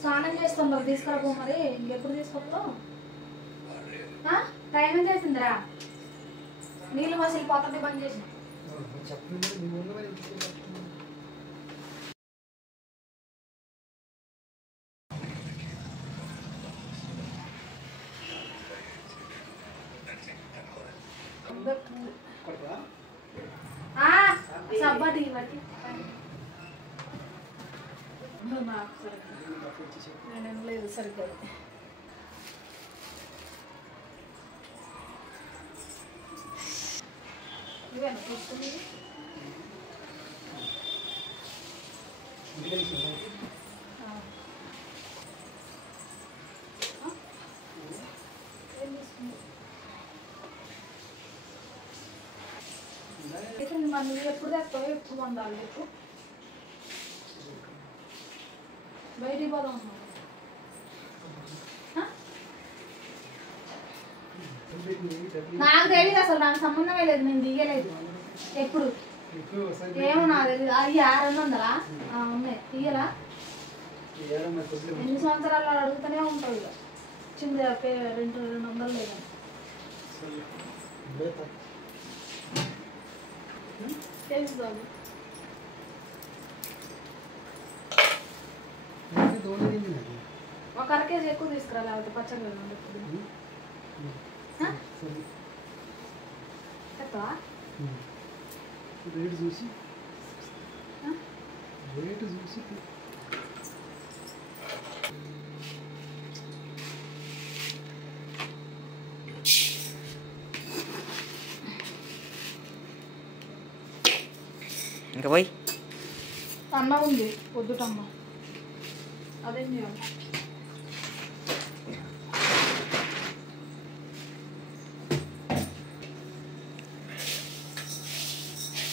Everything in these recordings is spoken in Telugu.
స్నానం చేస్తుండవు తీసుకురాబో మరి ఇంకెప్పుడు తీసుకొస్తావు టైం ఎంత అవుతుందిరా నీళ్ళు మసిలి పోతుంది బంద్ చేసిన సబ్బటి బట్టి నాకు సరిగ్గా నేను లేదు సరిగ్గా ఇవేనా చూస్తుంది మరి నువ్వు ఎప్పుడు తెస్తావు ఎప్పుడు వండాలి చెప్పు బయటికి పోదాం నాకు తెలియదు అసలు నాకు సంబంధమే లేదు నేను దిగలేదు ఎప్పుడు ఏమో నాకు తెలియదు అవి 600 ఉన్నాయి తీయలా ఎన్ని సంవత్సరాలు అడుగుతూనే ఉంటావు ఇక చిన్న 200 లేదు తెలుసు బాబు ఒక 1/2 కేజీ ఎక్కువ తీసుకురా లేకపోతే పచ్చడి చెప్తావా రేటు చూసి ఇంకా పోయి అన్నం ఉంది పొద్దుటమ్మ అదేం చేయాలి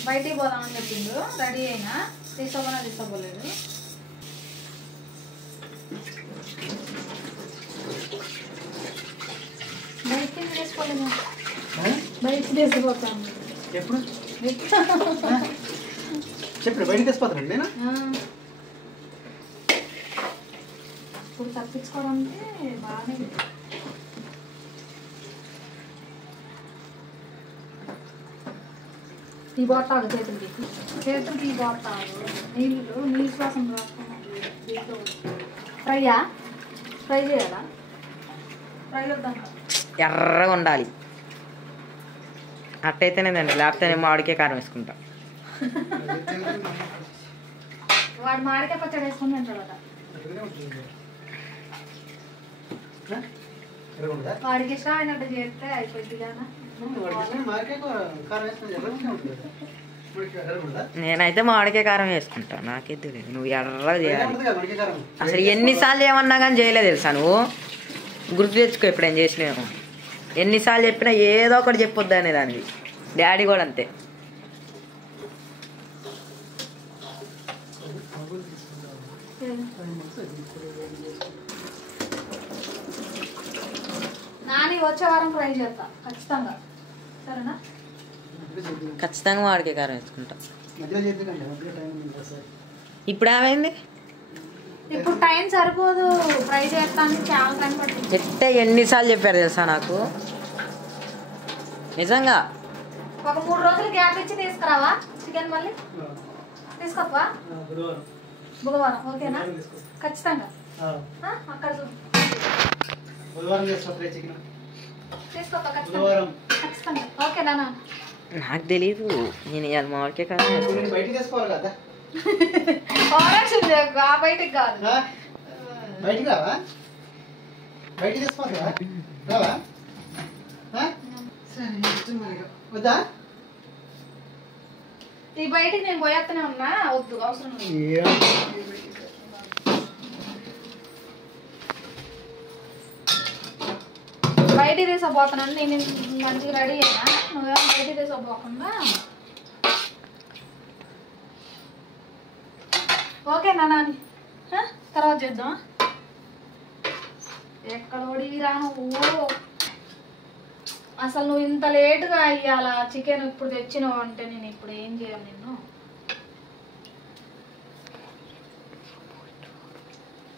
బయటికి పోదామని చెప్పిండు రెడీ అయినా తీసుకోలేదు బయటికి తీసుకోలేదు బయటికి తీసుకుపోతాను ఎప్పుడు చెప్పండి బయటికి తెచ్చిపోతానండి నేను ఇప్పుడు తప్పించుకోవడానికి బాగానే టీ బాటాలు చేతులు టీ బాటాలు నీళ్ళు శ్వాసం రాసుకున్నాను ఫ్రై చేయాలా ఫ్రై వద్దాం ఎర్రగా ఉండాలి అట్టయితేనే తింటా లేకపోతే నేను మామిడికాయ కారం వేసుకుంటా వాడు మామిడికాయ పచ్చడి వేసుకుని తింటాడట వాడికి ఇష్టమైనట్టు చేస్తే అయిపోయింది కదా నేనైతే మామిడికాయ కారం వేసుకుంటా నాకే తెలియదు నువ్వు ఎర్రగా చేయాలి అసలు ఎన్నిసార్లు ఏమన్నా కానీ చేయలేదు తెలుసా నువ్వు గుర్తు తెచ్చుకో ఎప్పుడేం చేసినావు ఎన్నిసార్లు చెప్పినా ఏదో ఒకటి చెప్పొద్దు అనే దానివి డాడీ కూడా అంతే నాని వచ్చే వారం ఫ్రై చేస్తా ఖచ్చితంగా సరేనా ఖచ్చితంగా మామిడికాయ కారం వేసుకుంటా ఇప్పుడు ఏమైంది ఇప్పుడు టైం సరిపోదు ఫ్రై చేస్తానికి చాలా టైం పడుతుంది చెట్టే ఎన్నిసార్లు చెప్పారు తెలుసా నాకు నిజంగా ఒక 3 రోజులు గ్యాప్ ఇచ్చి తీసుకురావా చికెన్ మళ్ళీ తీసుకోవా బుధవారం ఓకేనా ఖచ్చితంగా అక్కడ తీసుకోవా ఖచ్చితంగా ఓకేనా నాకు తెలీదు నేను ఇవాళ మామిడికాయ కారం బయటికి తీసుకోవాలి కదా బయటికి కాదు బయటికి రావా బయటికి తీసుకోవాలా రావా సరే వద్దా ఈ బయటికి నేను పోయేస్తూనే ఉన్నా వద్దు అవసరం బయటికి తీసుకోపోతున్నాను నేను మంచిగా రెడీ అయినా నువ్వేమో బయటికి తీసుకోపోకుండా ఓకేనా నాని తర్వాత చేద్దాం ఎక్కడ ఒడివి రాను అసలు నువ్వు ఇంత లేటుగా అయ్యాల చికెన్ ఇప్పుడు తెచ్చినావు అంటే నేను ఇప్పుడు ఏం చేయాలి నిన్ను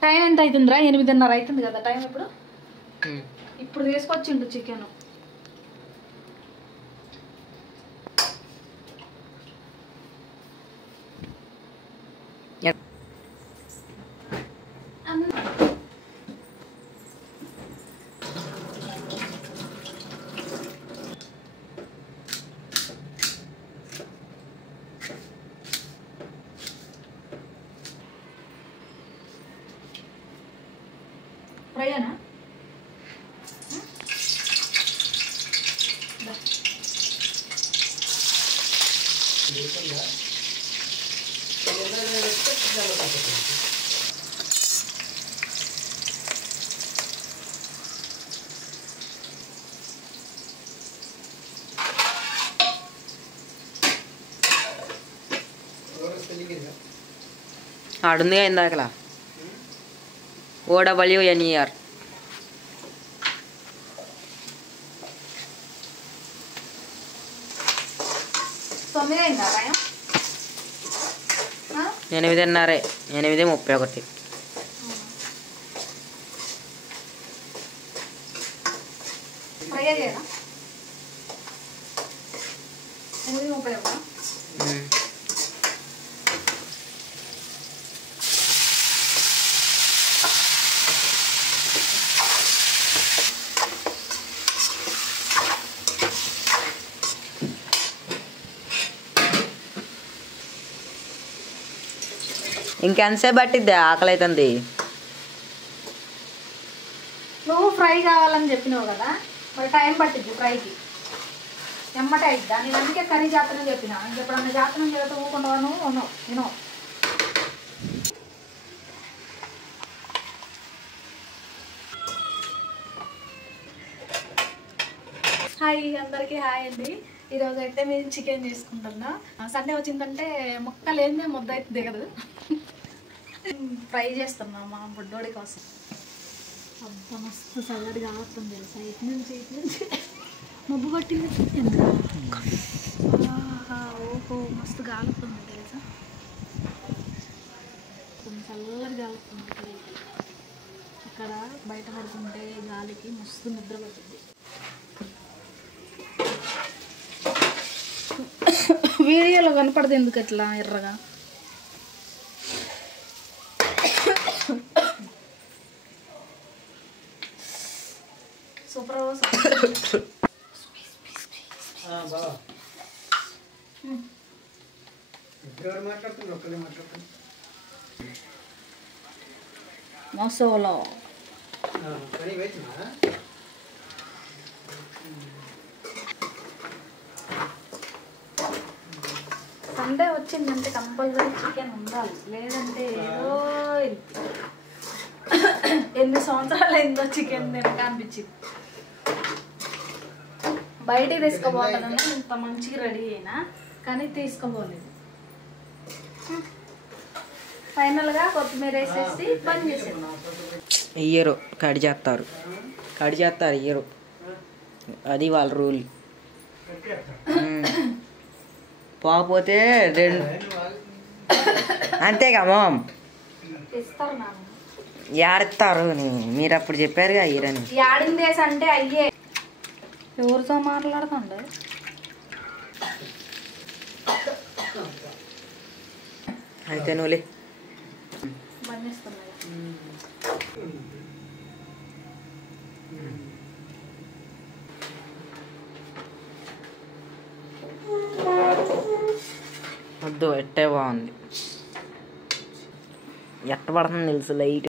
టైం ఎంత అవుతుందిరా? 8:30 అవుతుంది కదా టైం. ఇప్పుడు తీసుకొచ్చిండు చికెన్. ఫ్రైనా? ఆడుందిగా ఇందాకలా OWNER. తొమ్మిది అయిందా టైం? 8:30, 8:31. ఫ్రై అయ్యేదా? 8:31. ఇంకెంతసేపు పట్టిద్ది? ఆకలి అవుతుంది. నువ్వు ఫ్రై కావాలని చెప్పినావు కదా, మరి టైం పట్టిద్ది ఫ్రైకి. ఎమ్మటే అయిద్దా? నేను అందుకే కర్రీ చేస్తానని చెప్పిన. ఇంకెప్పుడన్నా చేస్తానని చెప్తే ఊకుండా నేను హాయ్ అందరికీ హాయ్ అండి. ఈరోజు అయితే మేము చికెన్ చేసుకుంటున్నా. సండే వచ్చిందంటే ముక్కలు ఏంది ముద్ద అయితే దిగదు. ఫ్రై చేస్తున్నా మా బుడ్డోడి కోసం. అబ్బా మస్తు చల్లడి కావస్తుంది తెలుసా. ఇటు నుంచి మబ్బు పట్టింది. ఓహో మస్తు గాలుతుంది తెలుసా. కొంచెం చల్లడి గాలుతుంది. ఇక్కడ బయట పడుతుంటే గాలికి మస్తు నిద్ర పడుతుంది. వీడియోలో కనపడదు ఎందుకు అట్లా ఎర్రగా? సూపర్. మసాలా సండే వచ్చిందంటే కంపల్సరీ చికెన్ ఉండాలి, లేదంటే ఏదో ఎన్ని సంవత్సరాలు అయిందో చికెన్ తినక అనిపించింది. బయటికి తీసుకుపోతానని ఇంత మంచిగా రెడీ అయినా కానీ తీసుకుపోలేదు. ఫైనల్గా కొత్తిమీర వేసేసి బంద్ చేసేది. ఇయ్యరు, కడి చేస్తారు ఇయ్యరు. అది వాళ్ళ రూల్. పోకపోతే అంతేగా మామ్ ఇస్తారు నాన్న. ఏడతారు. మీరు అప్పుడు చెప్పారుగా ఇయ్యరని. ఏడిందేసి అంటే అయ్యే. ఎవరితో మాట్లాడుతుండే? అయితే నువ్వులే బంద్ చేస్తున్నా. వద్దు, ఎట్టే బాగుంది. ఎట్ట పడుతుంది తెలుసు లైట్.